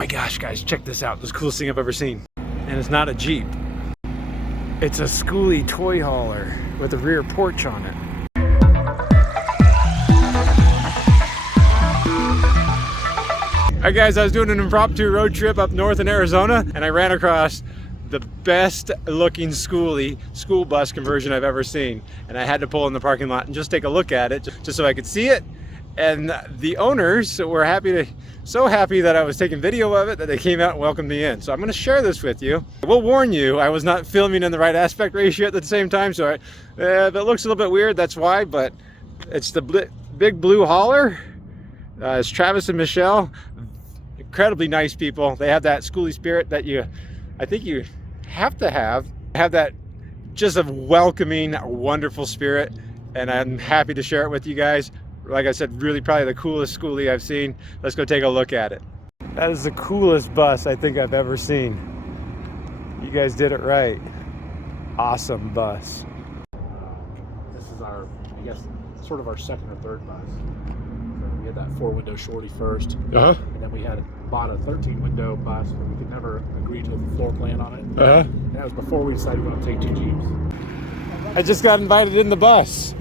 My gosh, guys, check this out. This is the coolest thing I've ever seen. And it's not a Jeep. It's a Skoolie toy hauler with a rear porch on it. Alright guys, I was doing an impromptu road trip up north in Arizona and I ran across the best looking Skoolie school bus conversion I've ever seen. And I had to pull in the parking lot and just take a look at it just so I could see it. And the owners were so happy that I was taking video of it that they came out and welcomed me in. So I'm going to share this with you. I will warn you, I was not filming in the right aspect ratio at the same time, so if it looks a little bit weird, that's why. But it's the big blue hauler. It's Travis and Michelle. Incredibly nice people. They have that Skoolie spirit that I think you have to have that just a welcoming, wonderful spirit. And I'm happy to share it with you guys. Like I said, really probably the coolest Skoolie I've seen. Let's go take a look at it. That is the coolest bus I think I've ever seen. You guys did it right. Awesome bus. This is our, I guess, sort of our second or third bus. So we had that 4-window shorty first. Uh-huh. And then we had bought a 13-window bus, but we could never agree to a floor plan on it. Uh-huh. And that was before we decided we were going to take 2 Jeeps. I just got invited in the bus.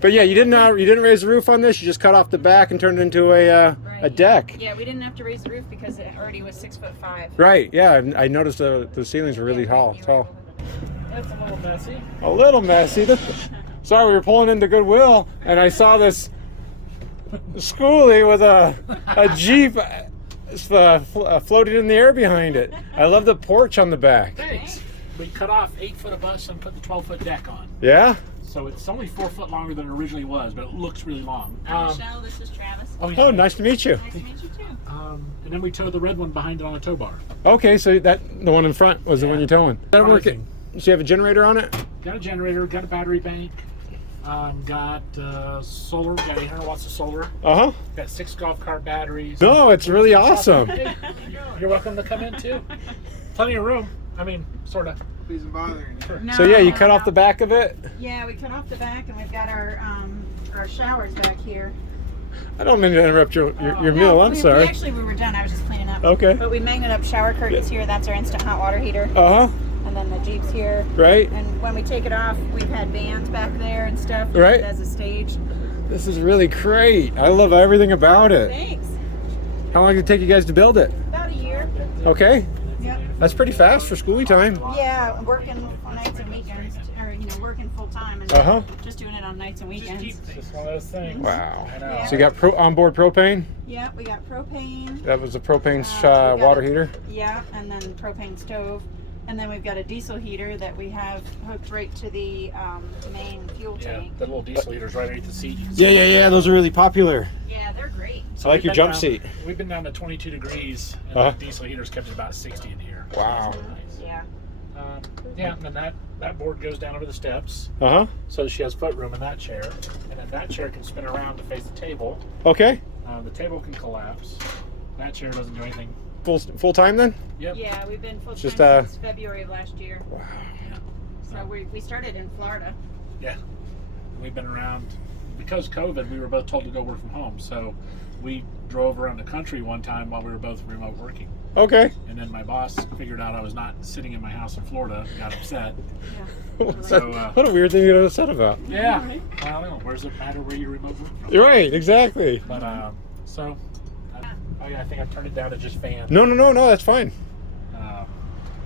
But yeah, you didn't raise the roof on this. You just cut off the back and turned it into a deck. Yeah, we didn't have to raise the roof because it already was 6'5". Right. Yeah, I noticed the ceilings were really tall. That's a little messy. A little messy. Sorry, we were pulling into Goodwill and I saw this Skoolie with a Jeep floating in the air behind it. I love the porch on the back. Thanks. We cut off 8 foot of bus and put the 12-foot deck on. Yeah. So it's only 4 foot longer than it originally was, but it looks really long. Michelle, this is Travis. Oh, nice to meet you. Nice to meet you too. And then we towed the red one behind it on a tow bar. Okay, so the one in front was the one you're towing. That working? So you have a generator on it? Got a generator, got a battery bank, got solar, got 800 watts of solar. Uh-huh. Got 6 golf cart batteries. No, it's really awesome. Hey, you're welcome to come in too. Plenty of room. I mean, sort of. Please bothering you. No, So yeah, you cut off the back of it? Yeah, we cut off the back and we've got our showers back here. I don't mean to interrupt your meal, I'm sorry. Actually, we were done. I was just cleaning up. Okay. But we magnet up shower curtains here. That's our instant hot water heater. Uh-huh. And then the Jeep's here. Right. And when we take it off, we've had bands back there and stuff. Right. As a stage. This is really great. I love everything about it. Thanks. How long did it take you guys to build it? About a year. Okay. Yep. That's pretty fast for Skoolie time. Yeah, working nights and weekends, or working full time and just doing it on nights and weekends. It's just one of those things. Wow. I know. Yeah. So you got onboard propane? Yeah, we got propane. That was a propane We got water heater? Yeah, and then propane stove. And then we've got a diesel heater that we have hooked right to the main fuel Yeah, tank. the little diesel heaters right underneath the seat. Yeah. Those are really popular. Yeah, they're great. I like your jump seat. We've been down to 22 degrees, and the diesel heaters kept it about 60 in here. Wow. Nice. Yeah. Yeah, and that board goes down over the steps, Uh-huh. so she has foot room in that chair, and then that chair can spin around to face the table. Okay. The table can collapse. That chair doesn't do anything. Full time then? Yep. Yeah, we've been full time Just, since February of last year. Wow. Yeah. So we started in Florida. Yeah. We've been around because COVID. We were both told to go work from home, so we drove around the country one time while we were both remote working. Okay. And then my boss figured out I was not sitting in my house in Florida, got upset. Yeah. So, what a weird thing to get upset about. Yeah. Well, I don't know. Where does it matter where you remote work from? You're right, exactly. But I think I turned it down to just fan. No, that's fine.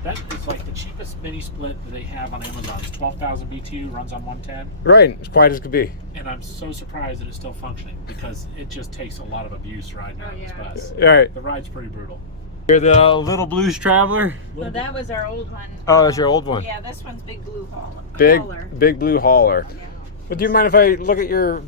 That is like the cheapest mini split that they have on Amazon. It's 12,000 BTU, runs on 110. Right, as quiet as could be. And I'm so surprised that it's still functioning because it just takes a lot of abuse riding around this bus. All right. The ride's pretty brutal. You're the Little Blues Traveler? So that was our old one. Oh, that's your old one. Yeah, this one's Big Blue Hauler. Big Blue Hauler. Yeah. But do you mind if I look at your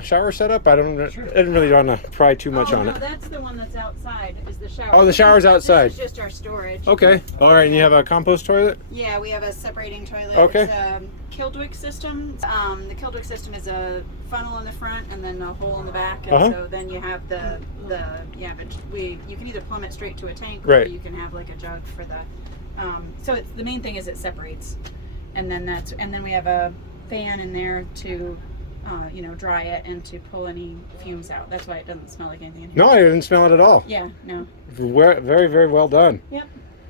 shower setup? I didn't really want to pry too much on it. That's the one that's outside, is the shower. Oh, the shower's outside. This is just our storage. Okay. All right, and you have a compost toilet? Yeah, we have a separating toilet. Okay. It's a Kildwick system. The Kildwick system is a funnel in the front and then a hole in the back. And so then you have you can either plumb it straight to a tank or you can have like a jug for the, so it's, the main thing is it separates. And then we have a fan in there to you know, dry it and to pull any fumes out. That's why it doesn't smell like anything in here. No, I didn't smell it at all. Yeah, no. Very, very well done. Yep.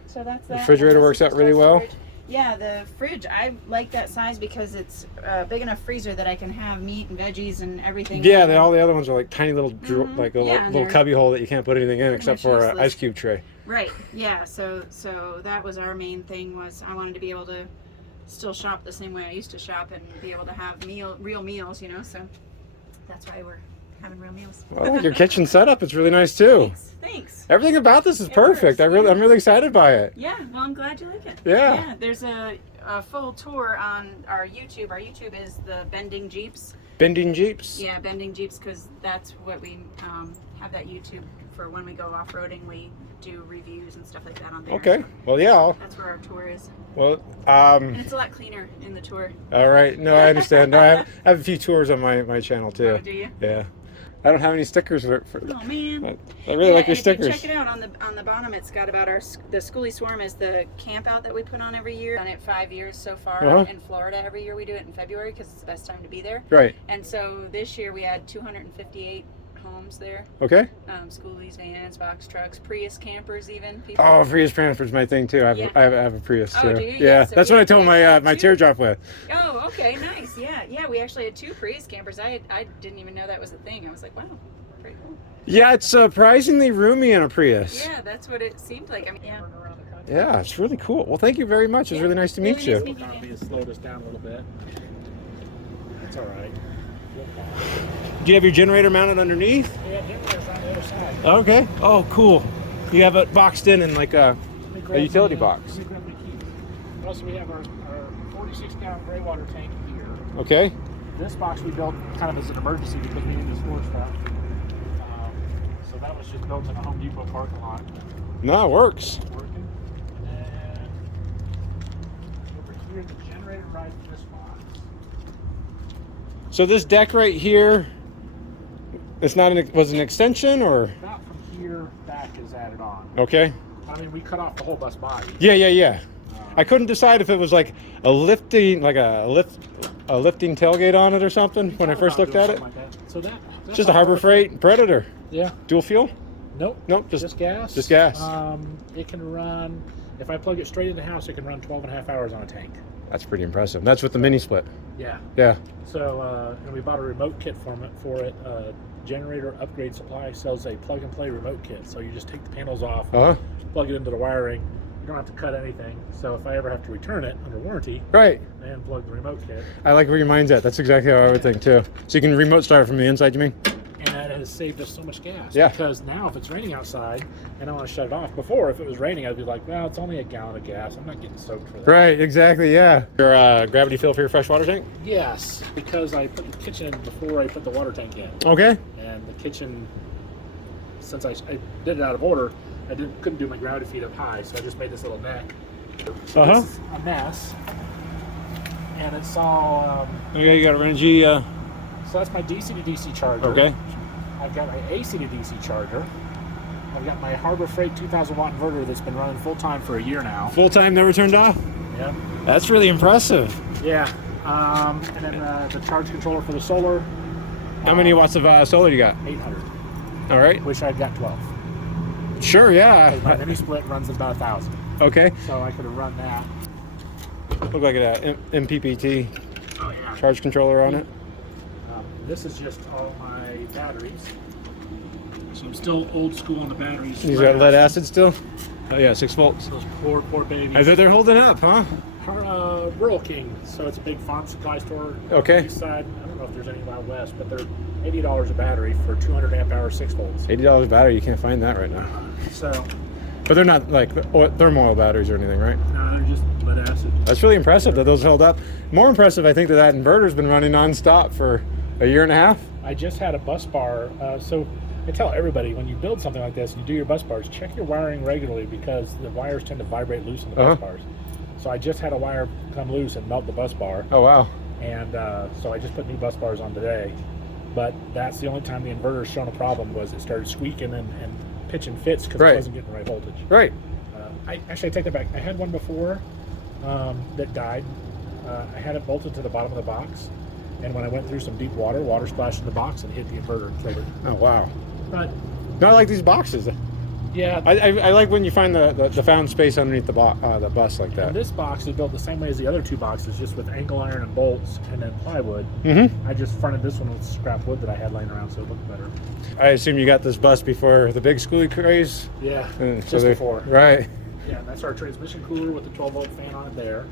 So that's that. Refrigerator works out really well. Storage. Yeah, the fridge, I like that size because it's a big enough freezer that I can have meat and veggies and everything. Yeah, all the other ones are like tiny little, like a Yeah, little cubby hole that you can't put anything in except for an useless. ice cube tray. Right. Yeah. So that was our main thing, was I wanted to be able to still shop the same way I used to shop and be able to have real meals, you know. So that's why we're having real meals. I like your kitchen setup. It's really nice too. Thanks. Everything about this is It perfect. works, I'm really excited by it. Yeah. Well, I'm glad you like it. Yeah. There's a full tour on our YouTube. Our YouTube is the Bending Jeeps. Bending Jeeps. Yeah, Bending Jeeps, because that's what we have that YouTube for when we go off-roading. We do reviews and stuff like that on there. Okay. Well, yeah. That's where our tour is. Well, And it's a lot cleaner in the tour. all right. No, I understand. No, I have a few tours on my channel too. Oh, do you? Yeah. I don't have any stickers for Oh man. I really like your if stickers. You check it out on the bottom. It's got about the Skoolie Swarm is the camp out that we put on every year. Done it 5 years so far in Florida. Every year we do it in February because it's the best time to be there. Right. And so this year we had 258 homes there. Okay. Schoolies, vans, box trucks, Prius campers, even people. Oh, Prius transfer's my thing too. I have a Prius too. Oh, do you? Yeah, So that's we what I told my two. teardrop with. Oh, okay, nice. Yeah. We actually had 2 Prius campers. I didn't even know that was a thing. I was like, wow, pretty cool. Yeah, it's surprisingly roomy in a Prius. Yeah, that's what it seemed like. I mean, yeah. Yeah, it's really cool. Well, thank you very much. It was really nice to meet Really nice you. to meet you. Probably has slowed us down a little bit. That's all right. Do you have your generator mounted underneath? Yeah, generator's on the other side. Okay. Oh, cool. You have it boxed in like a utility box. Let me grab my keys. Also, we have our 46-gallon gray water tank here. Okay. This box we built kind of as an emergency because we needed to store stuff. So that was just built in a Home Depot parking lot. No, it works. It's working. And over here, the generator rides this box. So this deck right here, it's not was an extension or? About from here back is added on. Okay. I mean, we cut off the whole bus body. Yeah. I couldn't decide if it was like a lifting tailgate on it or something when I first looked at it. Like that. So that's Just a Harbor Freight Predator. Yeah. Dual fuel? Nope. Just gas. Just gas. It can run, if I plug it straight in the house, it can run 12.5 hours on a tank. That's pretty impressive. That's with the mini split. Yeah. Yeah. So, and we bought a remote kit for it. Generator Upgrade Supply sells a plug-and-play remote kit. So you just take the panels off, plug it into the wiring. You don't have to cut anything. So if I ever have to return it under warranty, right, I unplug the remote kit. I like where your mind's at. That's exactly how I would think too. So you can remote start it from the inside, you mean? And that has saved us so much gas. Yeah. Because now if it's raining outside and I want to shut it off, before if it was raining, I'd be like, well, it's only a gallon of gas. I'm not getting soaked for that. Right, exactly, yeah. Your gravity fill for your fresh water tank? Yes, because I put the kitchen in before I put the water tank in. Okay. And the kitchen, since I did it out of order, I couldn't do my gravity feed up high, so I just made this little neck. This is a mess. And it's all... Okay, you got a Renji... So that's my DC to DC charger. Okay. I've got my AC to DC charger. I've got my Harbor Freight 2,000 watt inverter that's been running full time for a year now. Full time, never turned off? Yeah. That's really impressive. Yeah. And then the charge controller for the solar. How many watts of solar you got? 800. All right. Wish I'd got 12. Sure, yeah. My mini split runs at about 1,000. Okay. So I could have run that. Look like an MPPT Oh yeah. charge controller on it. This is just all my batteries. So I'm still old school on the batteries. These got lead acid still? Oh yeah, 6 volts. Those poor babies. I bet they're holding up, huh? Rural King. So it's a big farm supply store. Okay. On the east side. I don't know if there's any out west, but they're $80 a battery for 200 amp hour 6 volts. $80 battery, you can't find that right now. So. But they're not like thermal batteries or anything, right? No, they're just lead acid. That's really impressive that those held up. More impressive, I think, that inverter's been running non-stop for a year and a half. I just had a bus bar. So I tell everybody, when you build something like this and you do your bus bars, check your wiring regularly because the wires tend to vibrate loose in the bus bars. So I just had a wire come loose and melt the bus bar. Oh, wow. And so I just put new bus bars on today. But that's the only time the inverter's shown a problem was it started squeaking and pitching fits because it wasn't getting the right voltage. Right. I take that back. I had one before that died. I had it bolted to the bottom of the box. And when I went through some deep water, water splashed in the box and hit the inverter and killed it. Oh, wow. But No, I like these boxes. yeah, I like when you find the found space underneath the bus like that. and this box is built the same way as the other two boxes, just with angle iron and bolts and then plywood. Mm-hmm. I just fronted this one with scrap wood that I had laying around, so it looked better. I assume you got this bus before the big Skoolie craze? Yeah, And just before. Right. Yeah, and that's our transmission cooler with the 12-volt fan on it there.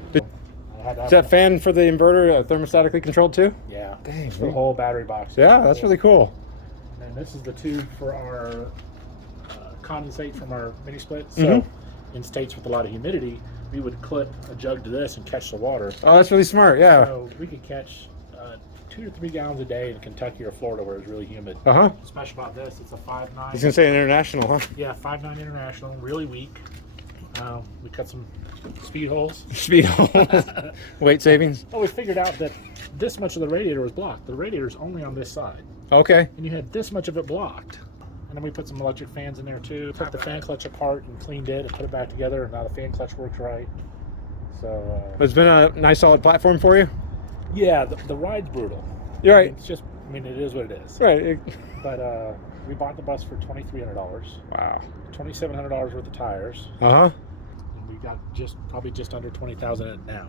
Is that fan for the inverter thermostatically controlled too? Yeah, Dang, it's the whole battery box. Yeah, that's really cool. And this is the tube for our condensate from our mini split. So in states with a lot of humidity, we would clip a jug to this and catch the water. Oh, that's really smart. Yeah. So we could catch 2 to 3 gallons a day in Kentucky or Florida where it's really humid. Uh-huh. What's special about this, it's a 5.9. I was gonna say an international, huh? Yeah, 5.9 International, really weak. We cut some speed holes. Speed weight savings. Well, we figured out that this much of the radiator was blocked. The radiator's only on this side. Okay. And you had this much of it blocked. And then we put some electric fans in there too. Took the fan clutch apart and cleaned it and put it back together, and now the fan clutch works right. So It's been a nice solid platform for you? yeah, the ride's brutal. You're right. It's just, I mean, it is what it is. Right. But we bought the bus for $2,300. Wow. $2,700 worth of tires. Uh-huh. And we got probably just under 20,000 in it now.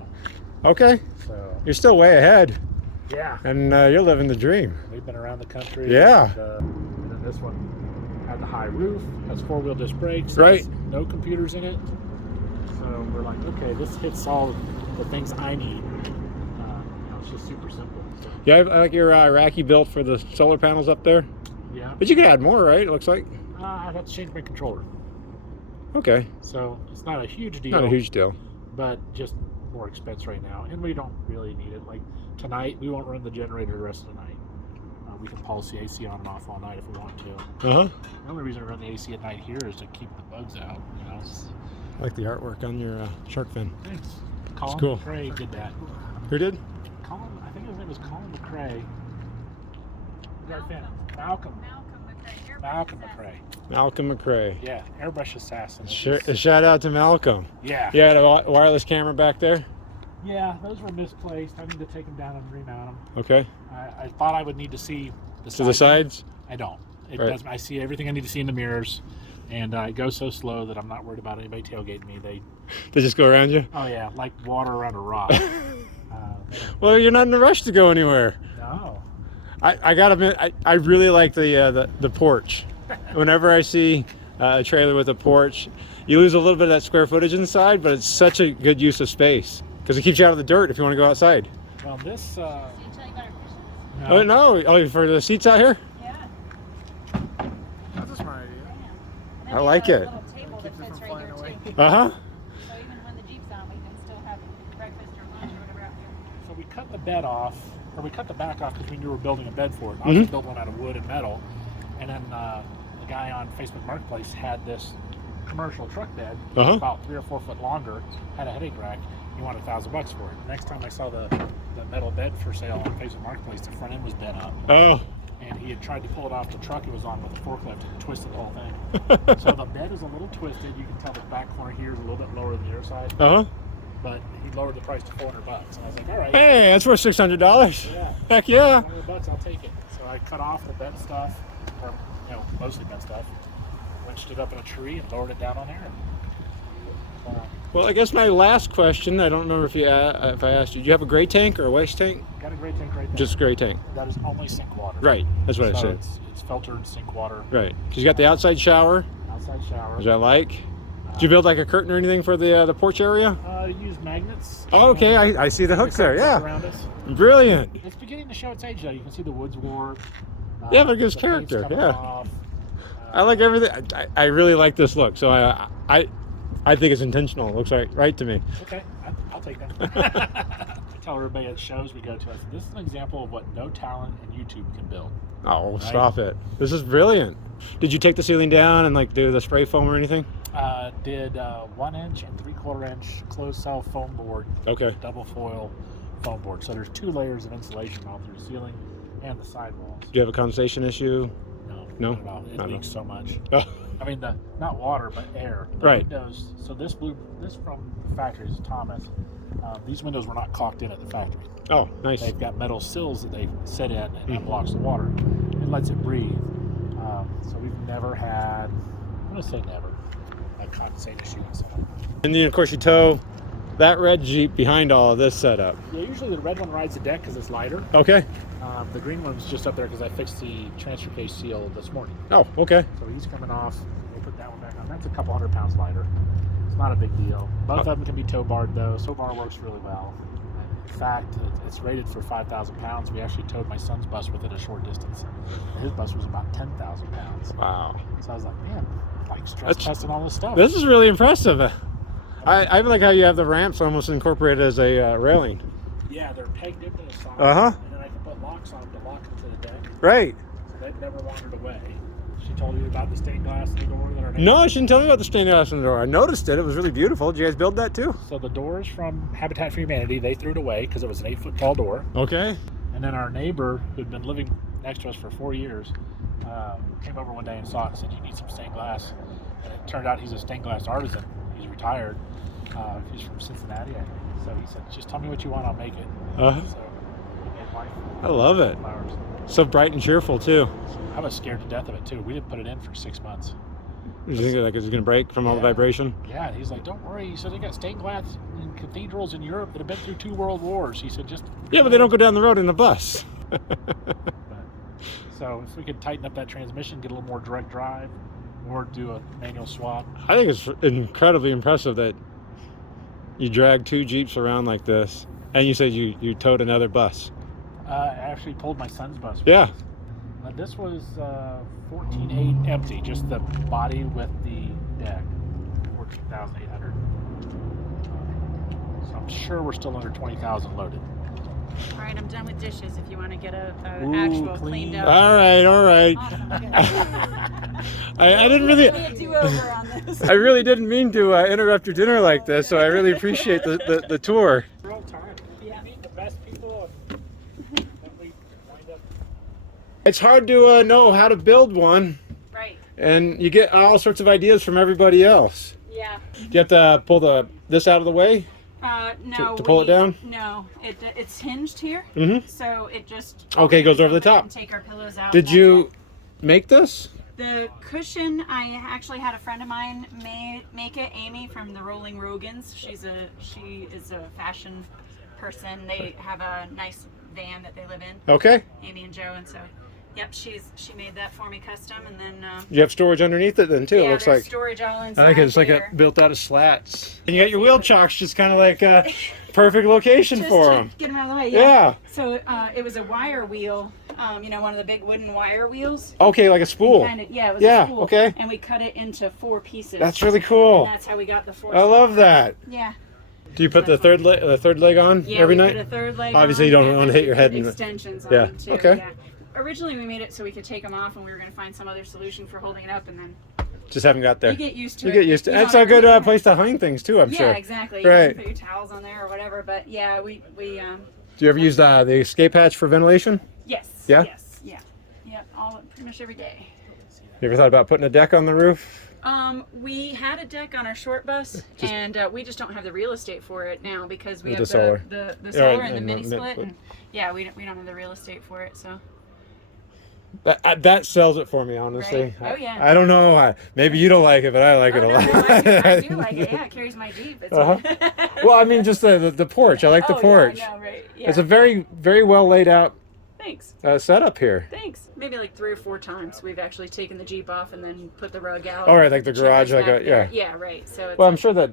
Okay. So You're still way ahead. yeah, And you're living the dream. we've been around the country. Yeah. And then this one had the high roof, has 4-wheel disc brakes, Right. has no computers in it. So we're like, okay, this hits all the things I need. It's just super simple. So, Yeah, I like your Iraqi built for the solar panels up there. yeah. But you could add more, right? It looks like. I'd have to change my controller. Okay. So it's not a huge deal. Not a huge deal. But just more expense right now. And we don't really need it. Like tonight, we won't run the generator the rest of the night. We can pulse the AC on and off all night if we want to. Uh-huh. The only reason to run the AC at night here is to keep the bugs out. You know? I like the artwork on your shark fin. Thanks. Colin cool. McRae did that. Who did? Colin, I think his name was Colin McRae. Malcolm McRae. Malcolm McRae. Yeah, airbrush assassin. Sure. A shout out to Malcolm. Yeah. You had a wireless camera back there? Yeah, those were misplaced. I need to take them down and remount them. Okay. I thought I would need to see the To the sides? I don't. It Right. does. I see everything I need to see in the mirrors, and it goes so slow that I'm not worried about anybody tailgating me. They just go around you? Oh yeah, like water around a rock. Well, you're not in a rush to go anywhere. No. I gotta admit, I really like the porch. Whenever I see a trailer with a porch, you lose a little bit of that square footage inside, but it's such a good use of space because it keeps you out of the dirt if you want to go outside. Well, this. Oh no! Oh, for the seats out here? Yeah. That's a smart idea. And then I we like have a it. little table that Keeps it fits from right here flying too. Uh huh. So even when the Jeep's on, we can still have breakfast or lunch or whatever out here. So we cut the bed off, or we cut the back off because we knew we were building a bed for it. I was built one out of wood and metal, and then the guy on Facebook Marketplace had this commercial truck bed, about 3 or 4 foot longer, had a headache rack. He wanted $1,000 for it. Next time I saw the metal bed for sale on Facebook Marketplace, the front end was bent up. Oh. And he had tried to pull it off the truck it was on with a forklift and twisted the whole thing. So the bed is a little twisted. You can tell the back corner here is a little bit lower than the other side. Uh huh. But he lowered the price to $400. And I was like, all right. Hey, that's worth $600. Yeah. Heck yeah. $100, I'll take it. So I cut off the bent stuff, or mostly bent stuff, winched it up in a tree and lowered it down on there. Well, I guess my last question, I don't remember if I asked you, do you have a gray tank or a waste tank? Got a gray tank right there. Just gray tank. That is only sink water. Right, that's what I So said. it's filtered sink water. Right. She's got the outside shower, Outside shower. which I like. Did you build like a curtain or anything for the porch area? Use magnets. Oh, okay, I see the hooks there, yeah. Around us. Brilliant. It's beginning to show its age though. You can see the wood's worn. Yeah, but it gives the paint's character, coming yeah. off. I like everything. I really like this look, so I think it's intentional. It looks right to me. Okay, I'll take that. I tell everybody at shows we go to, I said, this is an example of what no talent and YouTube can build. Oh, Right? stop it. This is brilliant. Did you take the ceiling down and like do the spray foam or anything? Did 1 inch and 3/4 inch closed cell foam board, Okay. double foil foam board. So there's 2 layers of insulation all through the ceiling and the sidewalls. Do you have a condensation issue? No, No? not at all. It Not at leaks so much. Oh. I mean, not water, but air. The Right. windows. So this from the factory is Thomas. These windows were not caulked in at the factory. Oh, nice. They've got metal sills that they set in, and that blocks the water. It lets it breathe. So we've never had, I'm going to say never, a condensate issue inside. And then, of course, you tow that red Jeep behind all of this setup. Yeah, usually the red one rides the deck because it's lighter. Okay. The green one's just up there because I fixed the transfer case seal this morning. Oh, okay. So he's coming off. We'll put that one back on. That's a couple 100 pounds lighter. It's not a big deal. Both of them can be tow barred though. Tow bar works really well. In fact, it's rated for 5,000 pounds. We actually towed my son's bus with it a short distance. His bus was about 10,000 pounds. Wow. So I was like, man, like stress testing all this stuff. This is really impressive. I like how you have the ramps almost incorporated as a railing. Yeah, they're pegged into the side. Uh-huh. And then I can put locks on them to lock them to the deck. Right. So they've never wandered away. She told you about the stained glass in the door that are No, she didn't tell me about the stained glass in the door. I noticed it. It was really beautiful. Did you guys build that too? So the doors from Habitat for Humanity, they threw it away because it was an 8-foot tall door. Okay. And then our neighbor, who'd been living next to us for 4 years, came over one day and saw it and said, "You need some stained glass." And it turned out he's a stained glass artisan. He's retired. He's from Cincinnati, I think. So he said, "Just tell me what you want, I'll make it." Uh-huh. So we made life. I love it. Flowers. So bright and cheerful too. I was scared to death of it too. We didn't put it in for 6 months. You think like it's gonna break from all the vibration? Yeah, he's like, "Don't worry." He said, "They got stained glass in cathedrals in Europe that have been through 2 world wars." He said, "Just..." Yeah, but they don't go down the road in a bus. So if we could tighten up that transmission, get a little more direct drive, or do a manual swap. I think it's incredibly impressive that you drag 2 Jeeps around like this, and you said you towed another bus. I actually pulled my son's bus. Yeah. This was 14,800 empty, just the body with the deck, 14,800. So I'm sure we're still under 20,000 loaded. All right, I'm done with dishes. If you want to get a Ooh, actual clean. cleaned up. All right. Awesome. Okay. I didn't really. A do-over on this. I really didn't mean to interrupt your dinner like this, so I really appreciate the tour. Real time. Yeah. Meet the best people, and then we wind up. It's hard to know how to build one, Right. and you get all sorts of ideas from everybody else. Yeah. Do you have to pull this out of the way? No. To pull it down? No, it's hinged here, Mm-hmm. so it just Okay, goes over the top. And take our pillows out. Did That's you it. make this? The cushion, I actually had a friend of mine make it. Amy from the Rolling Rogans. She is a fashion person. They have a nice van that they live in. Okay. Amy and Joe, and so. Yep, she made that for me custom, and then You have storage underneath it then too. yeah, It looks there's like. storage all inside. I think it's like there. built out of slats. And you got your wheel chocks, just kind of like a perfect location Just for to them. get them out of the way. Yeah. So it was a wire wheel, one of the big wooden wire wheels. Okay, like a spool. Yeah, it was Yeah, a spool. okay. And we cut it into 4 pieces. That's really cool. And that's how we got the 4. I love that. Yeah. Do you put the third leg on Yeah, every we night? put a third leg Obviously, on, you don't and want to then hit your we head put in the. extensions Yeah, on too. okay. Yeah. Originally, we made it so we could take them off, and we were going to find some other solution for holding it up, and then Just haven't got there. you get used to You it. get used to it. You know It's a what I good mean? place to hang things too, I'm Yeah, sure. exactly. Right. You can put your towels on there or whatever, but yeah, we Do you ever use the escape hatch for ventilation? yes. Yeah? Yes. Yeah. Yeah. Pretty much every day. You ever thought about putting a deck on the roof? We had a deck on our short bus, and we just don't have the real estate for it now because we With have the solar. the solar and the and mini the split, split. and yeah, we don't have the real estate for it. So That sells it for me, honestly. Right? Oh, yeah. I don't know. Maybe you don't like it, but I like it a no, lot. no, I do like it. Yeah, it carries my Jeep. It's Well, I mean, just the porch. I like the porch. Yeah, I know, right? Yeah. It's a very, very well laid out Thanks. setup here. Thanks. Maybe like 3 or 4 times we've actually taken the Jeep off and then put the rug out. All right, like the garage, chairs like back a there. yeah. Yeah, right. So it's Well, I'm sure that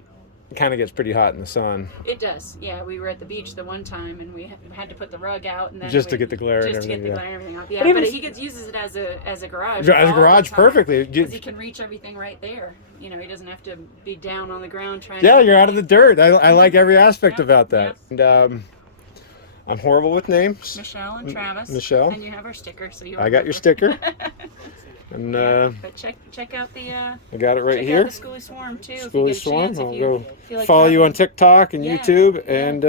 kind of gets pretty hot in the sun. it does. Yeah, we were at the beach the one time and we had to put the rug out and then Just to get the glare and just to get everything, the yeah. glare and everything off. But Yeah, even but s- he uses it as a garage. As a all the garage, time, perfectly. 'cause he can reach everything right there. You know, he doesn't have to be down on the ground trying. Yeah, to... you're out of the dirt. I like every aspect Yep, about that. And I'm horrible with names. Michelle and Travis. Michelle. And you have our sticker, so you. I got your sticker. And But check out the. I got it right check here. out the Skoolie Swarm too. if you Skoolie get a Swarm. chance, if I'll you go feel like follow you talking. on TikTok and Yeah, YouTube, yeah, and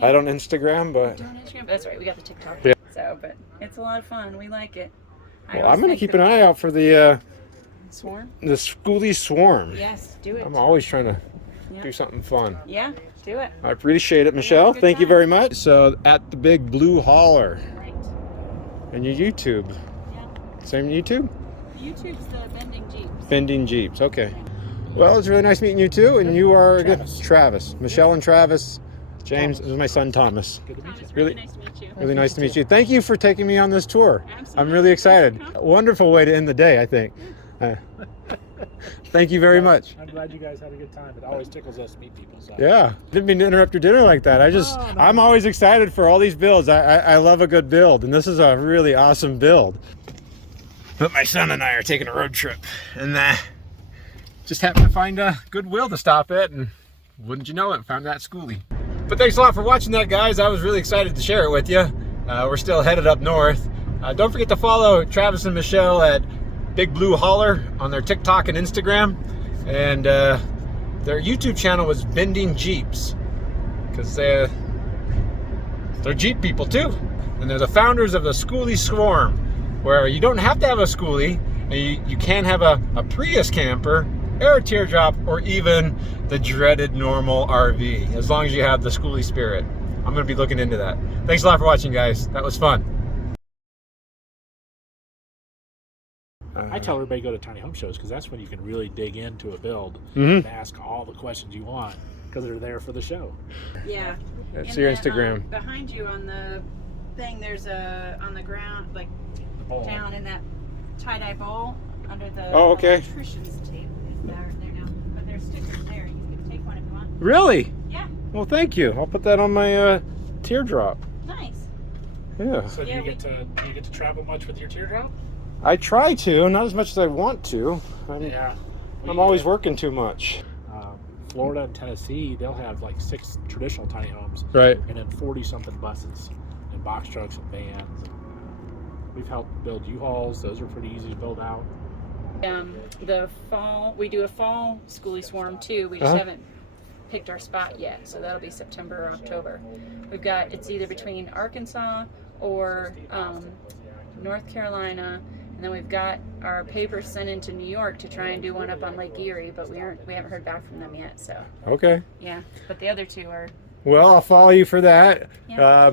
I don't Instagram, but Doing Instagram. That's right. We got the TikTok. Yeah. So, but it's a lot of fun. We like it. well, I'm gonna keep an eye out for the Swarm? The Skoolie Swarm. Yes, do it. I'm always trying to Yeah. do something fun. Yeah, do it. I appreciate it, Michelle. good Thank you time. very much. So at the Big Blue Holler. Right. And your YouTube. Yeah. Same YouTube? YouTube's the Bending Jeeps. Bending Jeeps. Okay. Well, it's really nice meeting you too. And you are Travis. Michelle and Travis. James, this is my son Thomas. Good to meet you. Thomas, Really- really nice to meet you. Really nice to meet you. Thank you for taking me on this tour. Absolutely. I'm really excited. Thanks for Wonderful way to end the day, I think. Thank you very much. I'm glad you guys had a good time. It always tickles us to meet people. So. Yeah, didn't mean to interrupt your dinner like that. No. I'm always excited for all these builds. I love a good build, and this is a really awesome build. But my son and I are taking a road trip, and just happened to find a Goodwill to stop at, and wouldn't you know it, found that Skoolie. But thanks a lot for watching that, guys. I was really excited to share it with you. We're still headed up north. Don't forget to follow Travis and Michelle at Big Blue Holler on their TikTok and Instagram. And their YouTube channel was Bending Jeeps, because they're Jeep people too. And they're the founders of the Skoolie Swarm, where you don't have to have a Skoolie, and you can have a Prius camper, or a teardrop, or even the dreaded normal RV, as long as you have the Skoolie spirit. I'm going to be looking into that. Thanks a lot for watching, guys. That was fun. I tell everybody to go to tiny home shows because that's when you can really dig into a build Mhm. and ask all the questions you want because they're there for the show. Yeah. That's In your the, Instagram. behind you on the thing, there's on the ground, like Oh. down in that tie-dye bowl under the Oh, okay. electrician's tape. It's there now. But there's stickers there. You can take one if you want. Really? Yeah. Well, thank you. I'll put that on my teardrop. Nice. Yeah. So Yeah, do you get to travel much with your teardrop? I try to, not as much as I want to. I'm always working too much. Florida and Tennessee, they'll have like 6 traditional tiny homes Right. and then 40-something buses and box trucks and vans. We've helped build U-Hauls. Those are pretty easy to build out. The fall, we do a fall Skoolie Swarm too. We just Uh-huh. haven't picked our spot yet, so that'll be September or October. It's either between Arkansas or North Carolina, and then we've got our papers sent into New York to try and do one up on Lake Erie, but we haven't heard back from them yet. So Okay. yeah, but the other two are Well, I'll follow you for that. Yeah.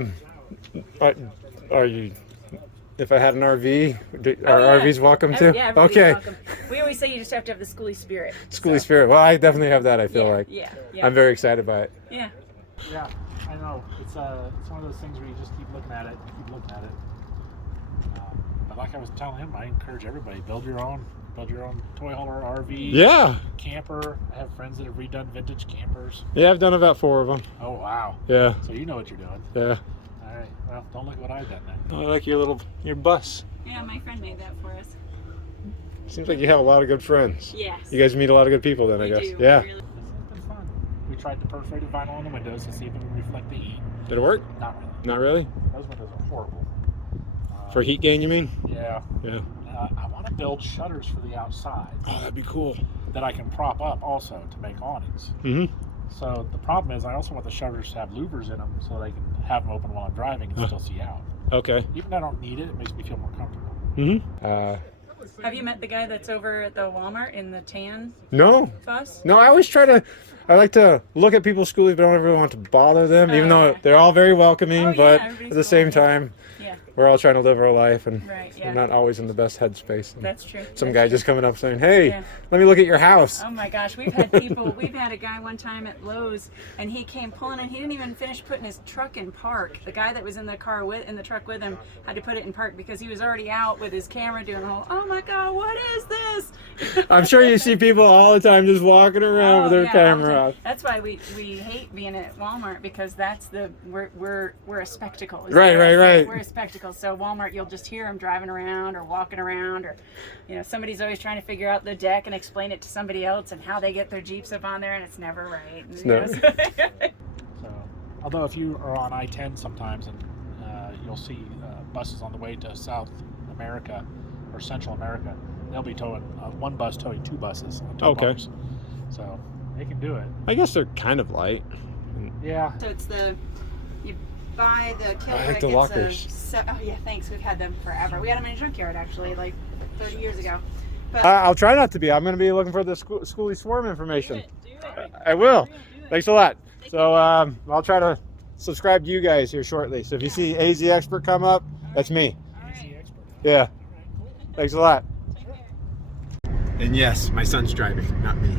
Are you? If I had an RV, are Oh, yeah. RVs welcome too? Yeah, everybody's Okay. welcome. We always say you just have to have the Skoolie spirit. Skoolie spirit. Well, I definitely have that. I feel like Yeah. I'm very excited by it. Yeah. Yeah, I know. It's one of those things where you just keep looking at it, but like I was telling him, I encourage everybody, build your own toy hauler, RV, Yeah. camper. I have friends that have redone vintage campers. Yeah, I've done about 4 of them. Oh wow! Yeah. So you know what you're doing. Yeah. All right. Well, don't look what I've done then. I like your bus. Yeah, my friend made that for us. Seems like you have a lot of good friends. Yes. You guys meet a lot of good people then, I We guess. do. Yeah. Really. This has been fun. We tried the perforated vinyl on the windows to see if it would reflect the heat. Did it work? Not really. Not really. Those windows are horrible. For heat gain, you mean? Yeah. Yeah. I want to build shutters for the outside Oh, that'd be cool. that I can prop up also to make awnings. Mm-hmm. So the problem is I also want the shutters to have louvers in them so they can have them open while I'm driving and still see out. Okay. Even though I don't need it, it makes me feel more comfortable. Mm-hmm. Have you met the guy that's over at the Walmart in the tan No. bus? No, I like to look at people's Skoolies, but I don't really want to bother them, even though Okay. they're all very welcoming, Oh, yeah, but everybody's at the same cool. time, Yeah, we're all trying to live our life, and right, we're yeah. not always in the best headspace. And That's true. some That's guy true. just coming up saying, hey, Yeah. let me look at your house. Oh my gosh, we've had a guy one time at Lowe's, and he came pulling in. He didn't even finish putting his truck in park. The guy that was in the truck with him had to put it in park because he was already out with his camera doing the whole, oh my God, what is this? I'm sure you see people all the time just walking around with their Oh, yeah, all the camera time. off. That's why we hate being at Walmart, because we're a spectacle. is Right, what I right, say. right. We're a spectacle. So Walmart, you'll just hear them driving around or walking around, or somebody's always trying to figure out the deck and explain it to somebody else and how they get their Jeeps up on there, and it's never right. And, So, although if you are on I-10 sometimes and you'll see buses on the way to South America or Central America, they'll be towing one bus towing 2 buses on tow Okay. bars. So they can do it. I guess they're kind of light. Yeah. So it's you buy the kill I like brick, the it's lockers. oh yeah, thanks. We've had them forever. We had them in a junkyard actually, like 30 years ago. But I'll try not to be. I'm going to be looking for the Skoolie swarm information. do it. I will. Do it. Thanks a lot. So I'll try to subscribe to you guys here shortly. So if you see AZ Expert come up, that's me. All right. Easy expert. Yeah. Thanks a lot. Take care. And yes, my son's driving, not me.